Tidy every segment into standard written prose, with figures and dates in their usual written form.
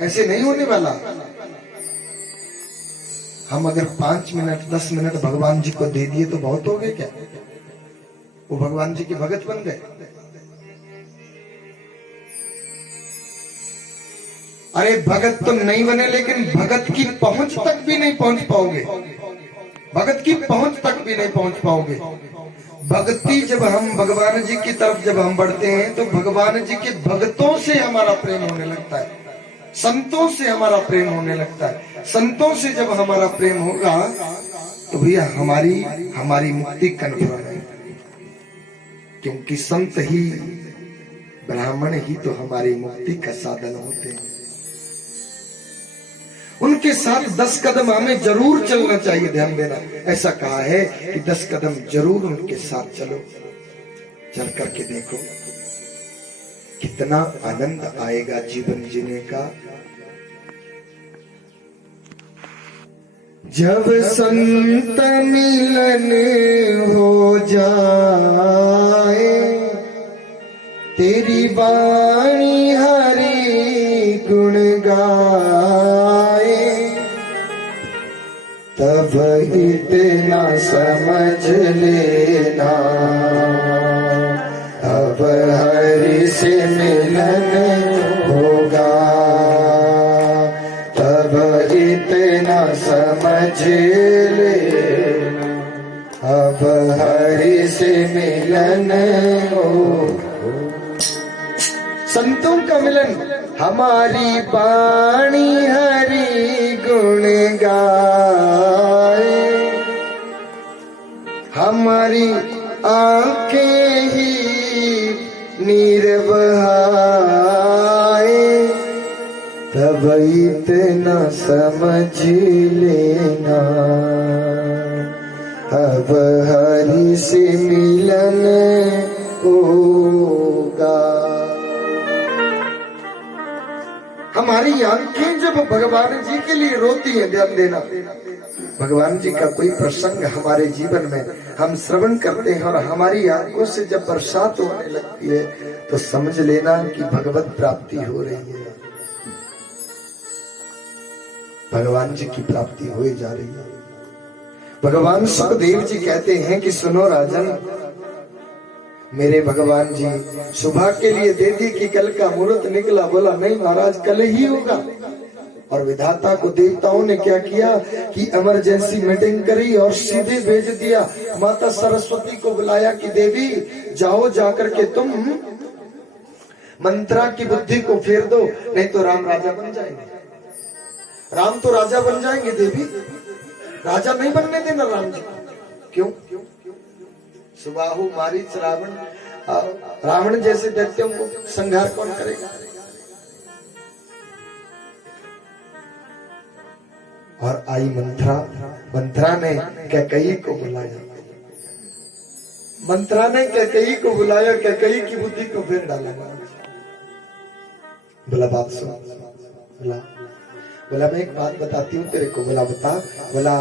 ऐसे नहीं होने वाला। हम अगर 5 मिनट 10 मिनट भगवान जी को दे दिए तो बहुत हो गए क्या? वो भगवान जी के भगत बन गए। अरे भगत तो नहीं बने, लेकिन भगत की पहुंच तक भी नहीं पहुंच पाओगे। भगत की पहुंच तक भी नहीं पहुंच पाओगे। भक्ति जब हम भगवान जी की तरफ जब हम बढ़ते हैं तो भगवान जी के भक्तों से हमारा प्रेम होने लगता है, संतों से हमारा प्रेम होने लगता है। संतों से जब हमारा प्रेम होगा तो भैया हमारी मुक्ति कन्फर्म है, क्योंकि संत ही, ब्राह्मण ही तो हमारी मुक्ति का साधन होते हैं। उनके साथ 10 कदम हमें जरूर चलना चाहिए। ध्यान देना, ऐसा कहा है कि 10 कदम जरूर उनके साथ चलो। चल करके देखो कितना आनंद आएगा जीवन जीने का। जब संत मिलन हो जाए, तेरी वाणी हरि गुण गाए, तब इतना समझ लेना अब हरि से मिलन होगा। तब इतना समझ लेना अब हरि से मिलन होगा। संतों का मिलन, हमारी वाणी हरि गुण गाए, हमारी आंखें ही नीर बहाए, तब इतना समझ लेना अब हरि से मिलन होगा। हमारी आंखें जब भगवान जी के लिए रोती है, ध्यान देना, भगवान जी का कोई प्रसंग हमारे जीवन में हम श्रवण करते हैं और हमारी आंखों से जब बरसात होने लगती है तो समझ लेना कि भगवत प्राप्ति हो रही है, भगवान जी की प्राप्ति हो जा रही है। भगवान सुखदेव जी कहते हैं कि सुनो राजन, मेरे भगवान जी सुबह के लिए दे दी कि कल का मुहूर्त निकला। बोला नहीं महाराज, कल ही होगा। और विधाता को देवताओं ने क्या किया कि इमरजेंसी मीटिंग करी और सीधे भेज दिया। माता सरस्वती को बुलाया कि देवी जाओ, जाकर के तुम मंत्रा की बुद्धि को फेर दो, नहीं तो राम राजा बन जाएंगे। राम तो राजा बन जाएंगे, देवी राजा नहीं बनने देना राम जी। क्यों? सुबाहु मारीच रावण, रावण जैसे दैत्यों को संहार कौन करेगा? और आई मंत्रा, मंत्रा ने कैकेयी को बुलाया। मंत्रा ने कैकेयी को बुलाया, कैकेयी की बुद्धि को फेर डाला। बोला बात सुन, बोला मैं एक बात बताती हूँ तेरे को। बोला बता। बोला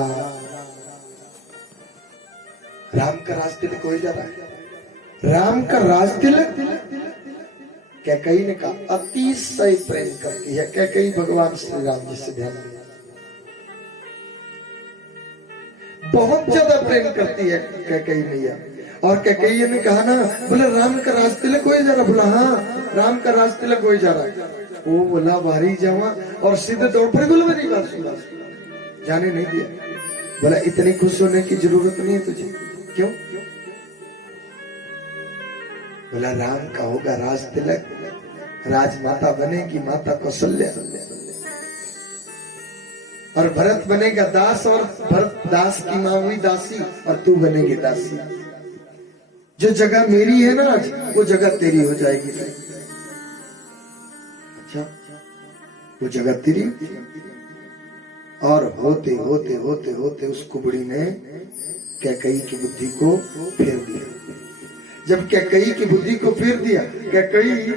राम का राज तिलक हो जा रहा है। राम का राज तिलक? कैकेयी ने कहा अतिशय प्रेम करती है कैकेयी भगवान श्री राम जी से। ध्यान दिया, बहुत ज्यादा प्रेम करती है कैकेयी मैया। और कैकेयी ने कहा ना, बोला राम का राज तिलक हो जा रहा। बोला हाँ, राम का राज तिलक हो जा रहा है। वो बोला बारी जावा और सीधे दौड़ पड़े। बोला मेरी बात सुना, जाने नहीं दिया। बोला इतनी खुश होने की जरूरत नहीं है तुझे। क्यों? बोला राम का होगा राज तिलक, राजमाता बनेगी माता कौशल्या, और भरत बनेगा दास, और भरत दास की मां हुई दासी, और तू बनेगी दासी। जो जगह मेरी है ना आज, वो जगह तेरी हो जाएगी। अच्छा, वो जगह तेरी। और होते होते होते होते उस कुबड़ी ने कैकेयी की बुद्धि को फेर दिया। जब कैकेयी की बुद्धि को फेर दिया, कैकेयी,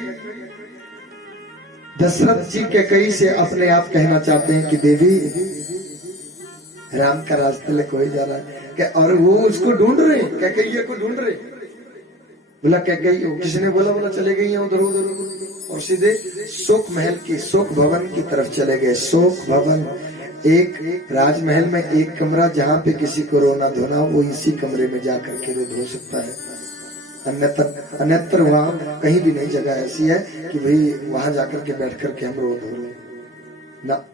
दशरथ जी कैकेयी से अपने आप कहना चाहते हैं कि देवी राम का राज तिलक हो जा रहा है। और वो उसको ढूंढ रहे, कैकेयी को ढूंढ रहे। बोला कैकेयी, किसी ने बोला चले गई है उधर उधर। और सीधे शोक महल की, शोक भवन की तरफ चले गए। शोक भवन एक राजमहल में एक कमरा, जहाँ पे किसी को रोना धोना वो इसी कमरे में जाकर के रो धो सकता है। अन्यत्र वहाँ कहीं भी नहीं जगह ऐसी है कि भाई वहां जाकर के बैठ करके हम रो धो ना।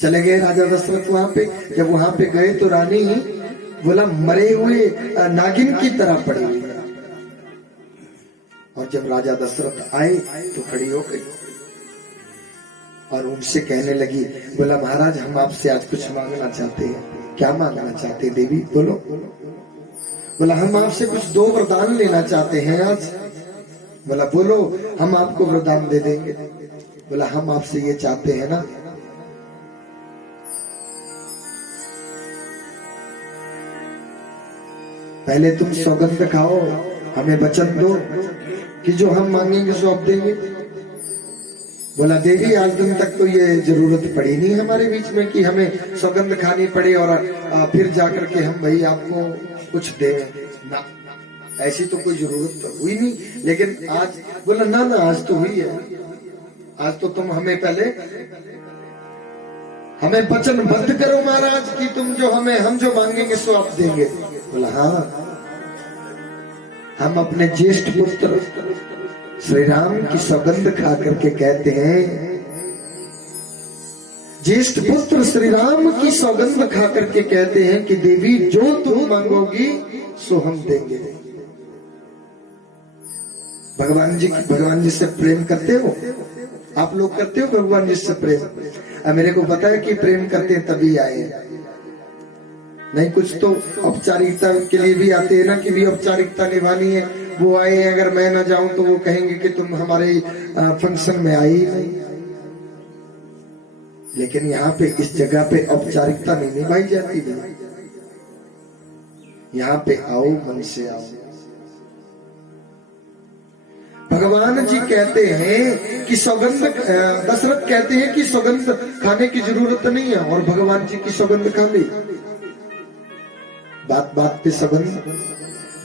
चले गए राजा दशरथ वहां पे। जब वहां पे गए तो रानी बोला मरे हुए नागिन की तरह पड़ी हुई है। और जब राजा दशरथ आए तो खड़ी हो गई और उनसे कहने लगी, बोला महाराज हम आपसे आज कुछ मांगना चाहते हैं। क्या मांगना चाहते देवी, बोलो। बोला हम आपसे कुछ 2 वरदान लेना चाहते हैं आज। बोला बोलो, हम आपको वरदान दे देंगे। बोला हम आपसे ये चाहते हैं ना, पहले तुम सौगंध खाओ, हमें वचन दो कि जो हम मांगेंगे सो आप देंगे। बोला देवी आज दिन तक तो ये जरूरत पड़ी नहीं हमारे बीच में कि हमें सौगंध खानी पड़े और फिर जाकर के हम भाई आपको कुछ दें ना, ऐसी तो कोई जरूरत तो हुई नहीं। लेकिन आज बोला ना ना आज तो हुई है। आज तो तुम हमें पहले हमें वचनबद्ध करो महाराज कि तुम जो हम जो मांगेंगे सो आप देंगे। बोला हाँ, हम अपने ज्येष्ठ पुत्र श्री राम की सौगंध खा करके कहते हैं, ज्येष्ठ पुत्र श्री राम की सौगंध खा करके कहते हैं कि देवी जो तुम मांगोगी सो हम देंगे। भगवान जी से प्रेम करते हो आप लोग? करते हो भगवान जी से प्रेम? मेरे को पता है कि प्रेम करते हैं तभी आए, नहीं कुछ तो औपचारिकता के लिए भी आते हैं ना कि भी औपचारिकता निभानी है। वो आए, अगर मैं ना जाऊं तो वो कहेंगे कि तुम हमारे फंक्शन में आई नहीं। लेकिन यहाँ पे इस जगह पे औपचारिकता नहीं निभाई जाती है। यहाँ पे आओ, मन से आओ। भगवान जी कहते हैं कि सौगंध, दशरथ कहते हैं कि सौगंध खाने की जरूरत नहीं है, और भगवान जी की सौगंध खा ली। बात बात पे सौगंध,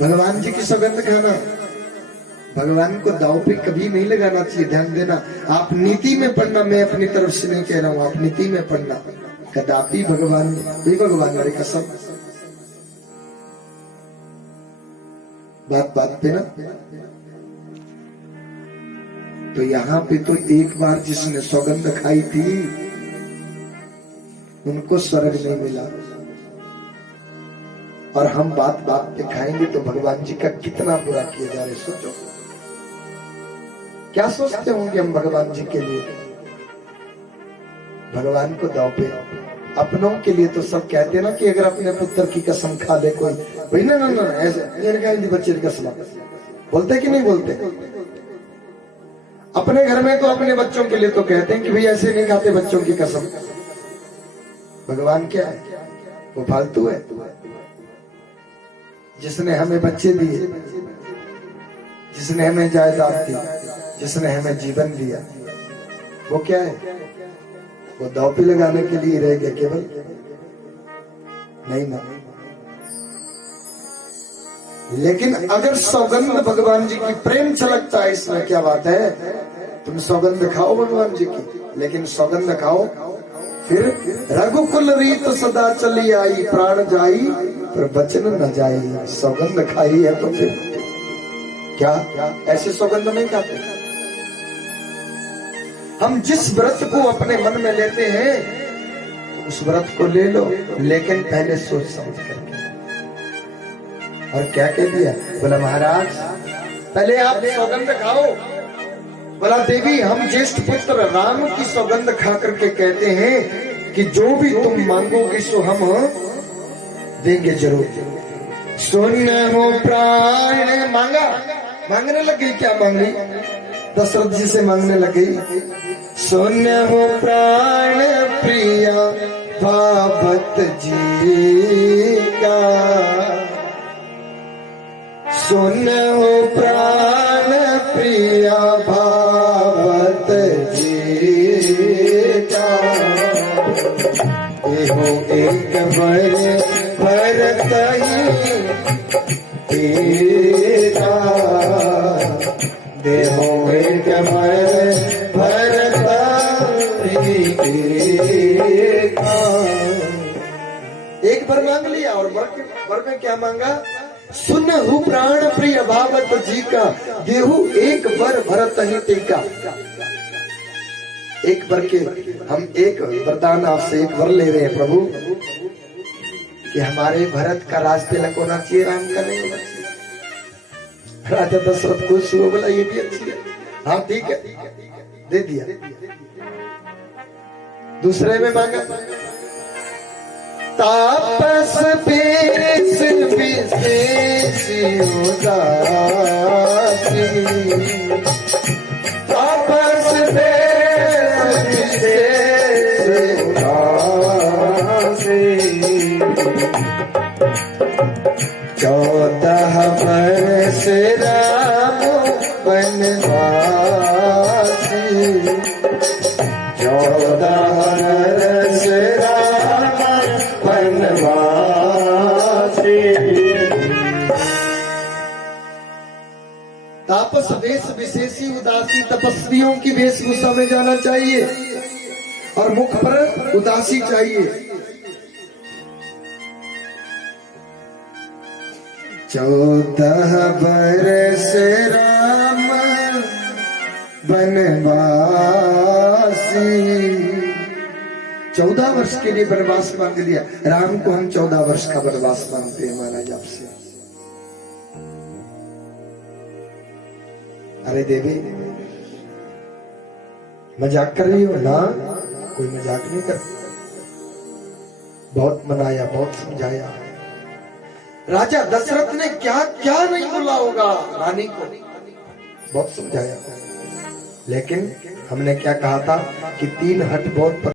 भगवान जी की सौगंध खाना। भगवान को दाव पे कभी नहीं लगाना चाहिए, ध्यान देना। आप नीति में पढ़ना, मैं अपनी तरफ से नहीं कह रहा हूं, आप नीति में पढ़ना। कदापि भगवान वाले कसम, बात बात पे ना। तो यहाँ पे तो एक बार जिसने सौगंध खाई थी उनको स्वर्ग नहीं मिला, और हम बात बात पे खाएंगे तो भगवान जी का कितना बुरा किया जा रहा है। सोचो क्या सोचते होंगे हम भगवान जी के लिए। भगवान को दाव पे, अपनों के लिए तो सब कहते हैं ना कि अगर अपने पुत्र की कसम खा ले कोई, भाई ना ना ना ऐसे बच्चे की कसम बोलते कि नहीं बोलते? अपने घर में तो अपने बच्चों के लिए तो कहते हैं कि भाई ऐसे नहीं खाते बच्चों की कसम। भगवान क्या है? वो फालतू है। जिसने हमें बच्चे दिए, जिसने हमें जायदाद दी, जिसने हमें जीवन दिया, वो क्या है? वो दाव पे लगाने के लिए रह गया केवल? नहीं ना। लेकिन अगर सौगंध भगवान जी की, प्रेम छलकता है इसमें, क्या बात है। तुम सौगंध खाओ भगवान जी की, लेकिन सौगंध खाओ फिर रघुकुल रीत सदा चली आई, प्राण जाई पर वचन न जाई। सौगंध खाई है तो फिर क्या ऐसे सौगंध नहीं खाते? हम जिस व्रत को अपने मन में लेते हैं उस व्रत को ले लो, लेकिन पहले सोच समझ करके। और क्या कह दिया? बोला महाराज पहले आप सौगंध खाओ। बोला देवी हम ज्येष्ठ पुत्र राम की सौगंध खा करके कहते हैं कि जो भी तुम मांगोगी सो हम देंगे जरूर। सुन हो प्राण, मांगा, मांगने लगी। क्या मांग रही? दशरथ जी से मांगने लगी। सुन हो प्राण प्रिया भावत जी का, सुन हो प्राण प्रिया भावत जी का, हो एक भरत ही तेरा, देखा। एक बार मांग लिया और वर में क्या मांगा? सुनहु प्राण प्रिय भावत जी का, देहु एक वर भरत ही टीका। एक वर के हम एक वरदान आपसे एक वर ले रहे हैं प्रभु, कि हमारे भरत का राज तिलक होना चाहिए, राम का नहीं होना चाहिए। राजा दशरथ खुश हुआ, बोला ये भी अच्छी है, हाँ ठीक है, दे दिया। दूसरे में मांगा, तापस बेस विशेष उदासी, तापस बेस विशेष उदासी। 14 वर्ष राम वनवासी, 14 वर्ष राम वनवासी। तापस वेश विशेषी उदासी, तपस्वियों की वेशभूषा में जाना चाहिए और मुख पर उदासी चाहिए। 14 वर्ष राम वनवासी, 14 वर्ष के लिए वनवास मांग लिया। राम को हम 14 वर्ष का वनवास मांगते हैं महाराज आपसे। अरे देवी मजाक कर रही हो ना? कोई मजाक नहीं कर, बहुत मनाया, बहुत समझाया। राजा दशरथ ने क्या क्या नहीं बोला होगा रानी को, बहुत समझाया। लेकिन हमने क्या कहा था कि 3 हट बहुत